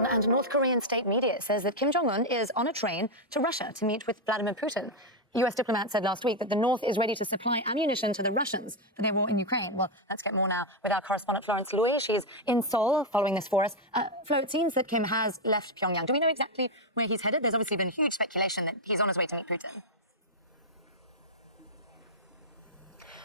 on, and North Korean state media says that Kim Jong Un is on a train to Russia to meet with Vladimir Putin. US diplomats said last week that the North is ready to supply ammunition to the Russians for their war in Ukraine. Well, let's get more now with our correspondent Florence Lui. She's in Seoul following this for us. Flo, it seems that Kim has left Pyongyang. Do we know exactly where he's headed? There's obviously been huge speculation that he's on his way to meet Putin.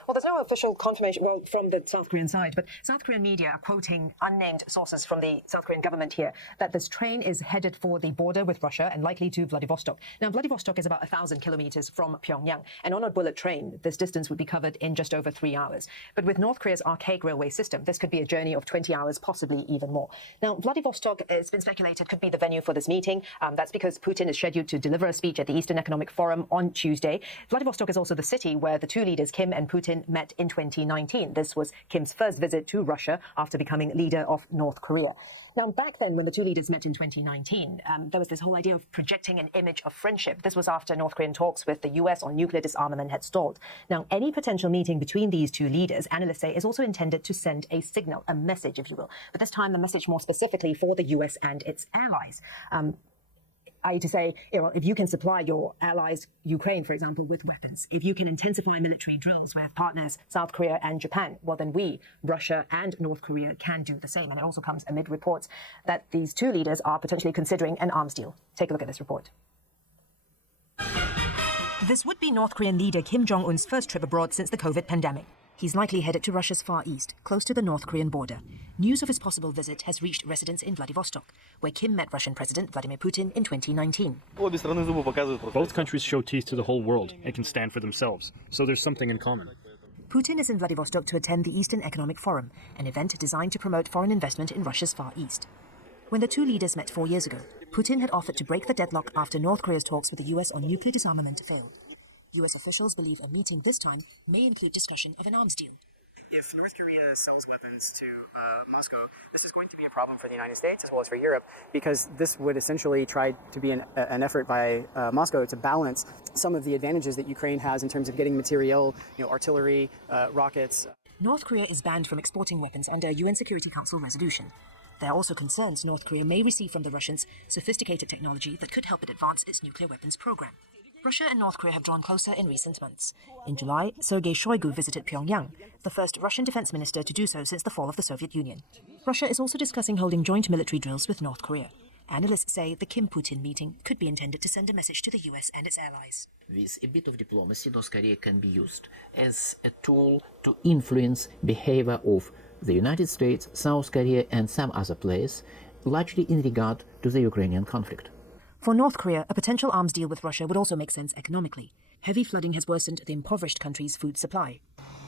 Well, there's no official confirmation, from the South Korean side, but South Korean media are quoting unnamed sources from the South Korean government here that this train is headed for the border with Russia and likely to Vladivostok. Now, Vladivostok is about 1,000 kilometers from Pyongyang, and on a bullet train, this distance would be covered in just over 3 hours. But with North Korea's archaic railway system, this could be a journey of 20 hours, possibly even more. Now, Vladivostok, it's been speculated, could be the venue for this meeting. That's because Putin is scheduled to deliver a speech at the Eastern Economic Forum on Tuesday. Vladivostok is also the city where the two leaders, Kim and Putin, met in 2019. This was Kim's first visit to Russia after becoming leader of North Korea. Now, back then, when the two leaders met in 2019, there was this whole idea of projecting an image of friendship. This was after North Korean talks with the US on nuclear disarmament had stalled. Now, any potential meeting between these two leaders, analysts say, is also intended to send a signal, a message, if you will. But this time, the message more specifically for the US and its allies. To say, if you can supply your allies, Ukraine, for example, with weapons, if you can intensify military drills with partners, South Korea and Japan, well, then we, Russia and North Korea, can do the same. And it also comes amid reports that these two leaders are potentially considering an arms deal. Take a look at this report. This would be North Korean leader Kim Jong Un's first trip abroad since the COVID pandemic. He's likely headed to Russia's Far East, close to the North Korean border. News of his possible visit has reached residents in Vladivostok, where Kim met Russian President Vladimir Putin in 2019. Both countries show teeth to the whole world and can stand for themselves, so there's something in common. Putin is in Vladivostok to attend the Eastern Economic Forum, an event designed to promote foreign investment in Russia's Far East. When the two leaders met 4 years ago, Putin had offered to break the deadlock after North Korea's talks with the US on nuclear disarmament failed. US officials believe a meeting this time may include discussion of an arms deal. If North Korea sells weapons to Moscow, this is going to be a problem for the United States as well as for Europe, because this would essentially try to be an effort by Moscow to balance some of the advantages that Ukraine has in terms of getting material, artillery, rockets. North Korea is banned from exporting weapons under a UN Security Council resolution. There are also concerns North Korea may receive from the Russians sophisticated technology that could help it advance its nuclear weapons program. Russia and North Korea have drawn closer in recent months. In July, Sergei Shoigu visited Pyongyang, the first Russian defense minister to do so since the fall of the Soviet Union. Russia is also discussing holding joint military drills with North Korea. Analysts say the Kim-Putin meeting could be intended to send a message to the US and its allies. With a bit of diplomacy, North Korea can be used as a tool to influence behavior of the United States, South Korea and some other players, largely in regard to the Ukrainian conflict. For North Korea, a potential arms deal with Russia would also make sense economically. Heavy flooding has worsened the impoverished country's food supply.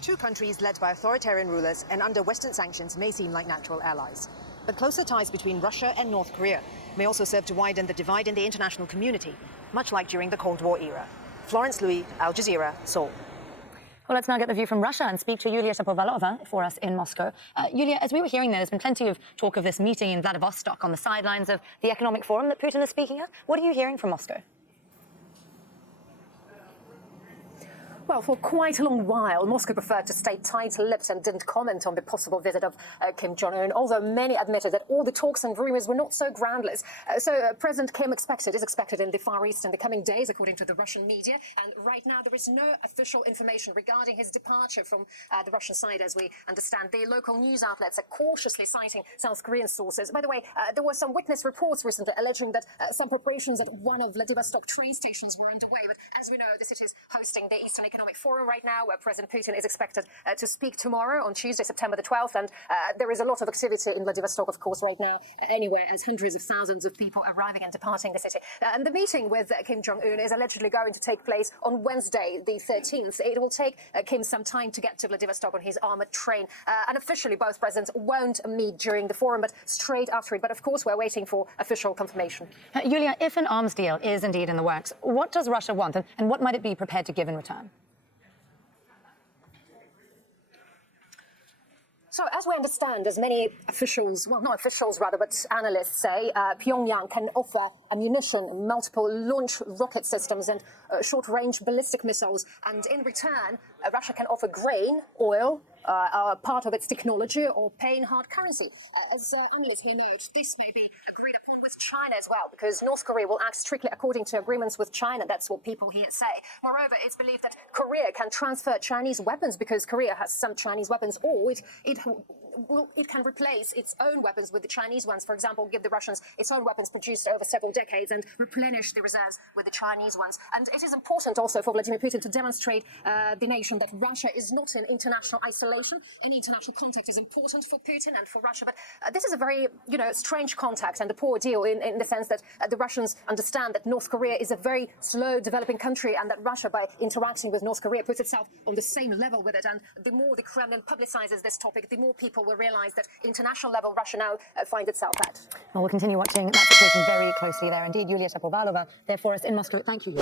Two countries led by authoritarian rulers and under Western sanctions may seem like natural allies. But closer ties between Russia and North Korea may also serve to widen the divide in the international community, much like during the Cold War era. Florence Lui, Al Jazeera, Seoul. Well, let's now get the view from Russia and speak to Yulia Shapovalova for us in Moscow. Yulia, as we were hearing there's been plenty of talk of this meeting in Vladivostok on the sidelines of the economic forum that Putin is speaking at. What are you hearing from Moscow? Well, for quite a long while, Moscow preferred to stay tight-lipped and didn't comment on the possible visit of Kim Jong Un, although many admitted that all the talks and rumors were not so groundless. President Kim is expected in the Far East in the coming days, according to the Russian media. And right now, there is no official information regarding his departure from the Russian side, as we understand. The local news outlets are cautiously citing South Korean sources. By the way, there were some witness reports recently alleging that some operations at one of Vladivostok train stations were underway. But as we know, the city is hosting the Eastern Economic Forum right now, where President Putin is expected to speak tomorrow on Tuesday, September the 12th. And there is a lot of activity in Vladivostok, of course, right now, anywhere, as hundreds of thousands of people arriving and departing the city. And the meeting with Kim Jong Un is allegedly going to take place on Wednesday, the 13th. It will take Kim some time to get to Vladivostok on his armored train. And officially, both presidents won't meet during the forum, but straight after it. But of course, we're waiting for official confirmation. Yulia, if an arms deal is indeed in the works, what does Russia want and what might it be prepared to give in return? So, as we understand, as many officials, well, not officials rather, but analysts say, Pyongyang can offer ammunition, multiple launch rocket systems and short-range ballistic missiles. And in return, Russia can offer grain, oil, part of its technology or pay in hard currency. As analysts here note, this may be agreed upon with China as well, because North Korea will act strictly according to agreements with China. That's what people here say. Moreover, it's believed that Korea can transfer Chinese weapons because Korea has some Chinese weapons, or it can replace its own weapons with the Chinese ones. For example, give the Russians its own weapons produced over several decades and replenish the reserves with the Chinese ones. And it is important also for Vladimir Putin to demonstrate the nation that Russia is not in international isolation. Any international contact is important for Putin and for Russia. But this is a very, strange contact and a poor deal in the sense that the Russians understand that North Korea is a very slow developing country and that Russia, by interacting with North Korea, puts itself on the same level with it. And the more the Kremlin publicizes this topic, the more people will realize that international level Russia now finds itself at. Well, we'll continue watching that situation very closely there. Indeed, Yulia Shapovalova there for us in Moscow. Thank you.